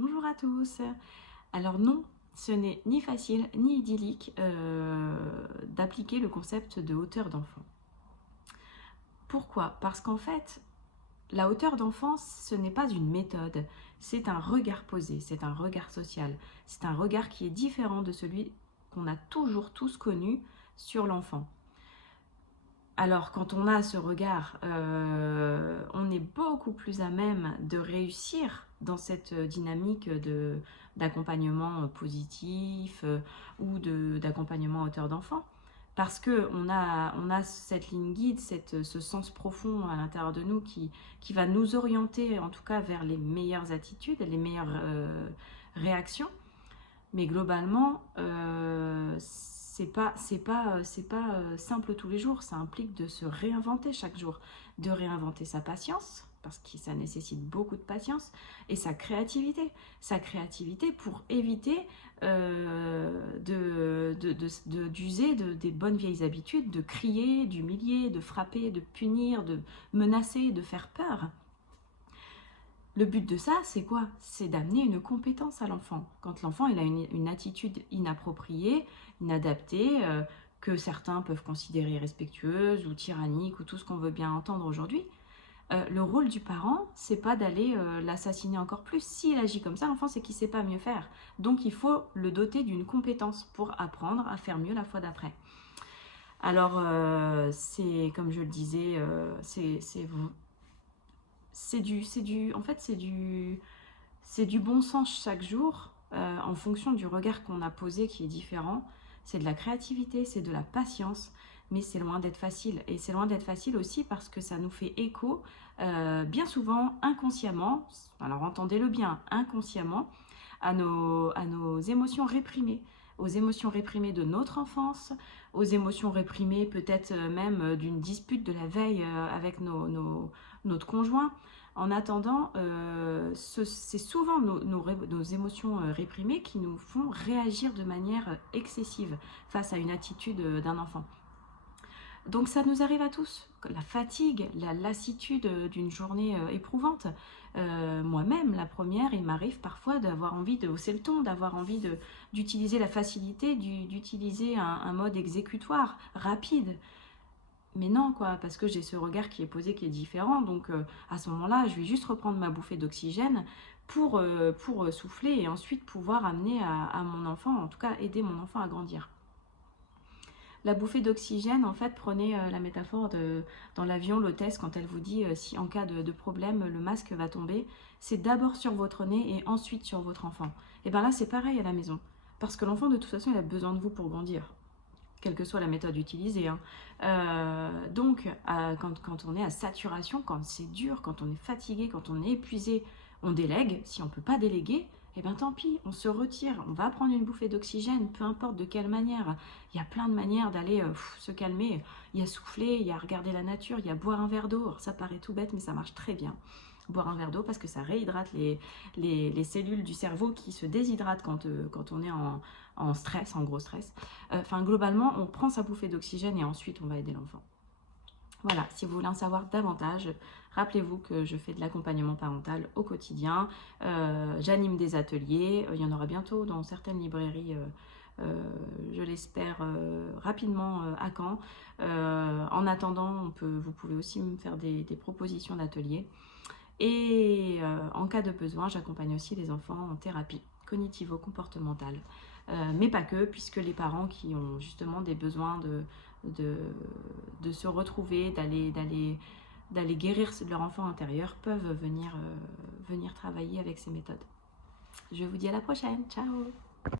Bonjour à tous. Alors non, ce n'est ni facile ni idyllique d'appliquer le concept de hauteur d'enfant. Pourquoi? Parce qu'en fait, la hauteur d'enfant, ce n'est pas une méthode, c'est un regard posé, c'est un regard social, c'est un regard qui est différent de celui qu'on a toujours tous connu sur l'enfant. Alors, quand on a ce regard, on est beaucoup plus à même de réussir dans cette dynamique d'accompagnement positif ou d'accompagnement à hauteur d'enfant. Parce qu'on on a cette ligne guide, ce sens profond à l'intérieur de nous qui va nous orienter en tout cas vers les meilleures attitudes, les meilleures réactions. Mais globalement, c'est pas simple tous les jours. Ça implique de se réinventer chaque jour, de réinventer sa patience, parce que ça nécessite beaucoup de patience, et sa créativité. Sa créativité pour éviter d'user des bonnes vieilles habitudes, de crier, d'humilier, de frapper, de punir, de menacer, de faire peur. Le but de ça, c'est quoi? C'est d'amener une compétence à l'enfant. Quand l'enfant il a une attitude inappropriée, inadaptée, que certains peuvent considérer irrespectueuse ou tyrannique ou tout ce qu'on veut bien entendre aujourd'hui, le rôle du parent, c'est pas d'aller l'assassiner encore plus. S'il agit comme ça, l'enfant, c'est qu'il sait pas mieux faire. Donc il faut le doter d'une compétence pour apprendre à faire mieux la fois d'après. Alors, c'est comme je le disais, en fait, c'est du bon sens chaque jour, en fonction du regard qu'on a posé qui est différent. C'est de la créativité, c'est de la patience, mais c'est loin d'être facile. Et c'est loin d'être facile aussi parce que ça nous fait écho, bien souvent inconsciemment, alors entendez-le bien, inconsciemment, à nos émotions réprimées, aux émotions réprimées de notre enfance, aux émotions réprimées peut-être même d'une dispute de la veille avec notre conjoint. En attendant, c'est souvent nos émotions réprimées qui nous font réagir de manière excessive face à une attitude d'un enfant. Donc ça nous arrive à tous, la fatigue, la lassitude d'une journée éprouvante. Moi-même, la première, il m'arrive parfois d'avoir envie de hausser le ton, d'avoir envie d'utiliser la facilité, d'utiliser un mode exécutoire rapide. Mais non, quoi, parce que j'ai ce regard qui est posé, qui est différent. Donc à ce moment-là, je vais juste reprendre ma bouffée d'oxygène pour souffler et ensuite pouvoir amener à mon enfant, en tout cas aider mon enfant à grandir. La bouffée d'oxygène, en fait, prenez la métaphore dans l'avion, l'hôtesse, quand elle vous dit si en cas de problème, le masque va tomber, c'est d'abord sur votre nez et ensuite sur votre enfant. Et bien là, c'est pareil à la maison. Parce que l'enfant, de toute façon, il a besoin de vous pour grandir, quelle que soit la méthode utilisée. Hein. Donc, quand on est à saturation, quand c'est dur, quand on est fatigué, quand on est épuisé, on délègue. Si on ne peut pas déléguer, eh bien tant pis, on se retire, on va prendre une bouffée d'oxygène, peu importe de quelle manière. Il y a plein de manières d'aller se calmer. Il y a souffler, il y a regarder la nature, il y a boire un verre d'eau. Alors, ça paraît tout bête, mais ça marche très bien. Boire un verre d'eau parce que ça réhydrate les cellules du cerveau qui se déshydratent quand on est en stress, en gros stress. Enfin, globalement, on prend sa bouffée d'oxygène et ensuite on va aider l'enfant. Voilà, si vous voulez en savoir davantage, rappelez-vous que je fais de l'accompagnement parental au quotidien. J'anime des ateliers, il y en aura bientôt dans certaines librairies, je l'espère rapidement à Caen. En attendant, vous pouvez aussi me faire des propositions d'ateliers. Et en cas de besoin, j'accompagne aussi les enfants en thérapie cognitivo-comportementale. Mais pas que, puisque les parents qui ont justement des besoins de se retrouver, d'aller guérir leur enfant intérieur, peuvent venir travailler avec ces méthodes. Je vous dis à la prochaine, ciao!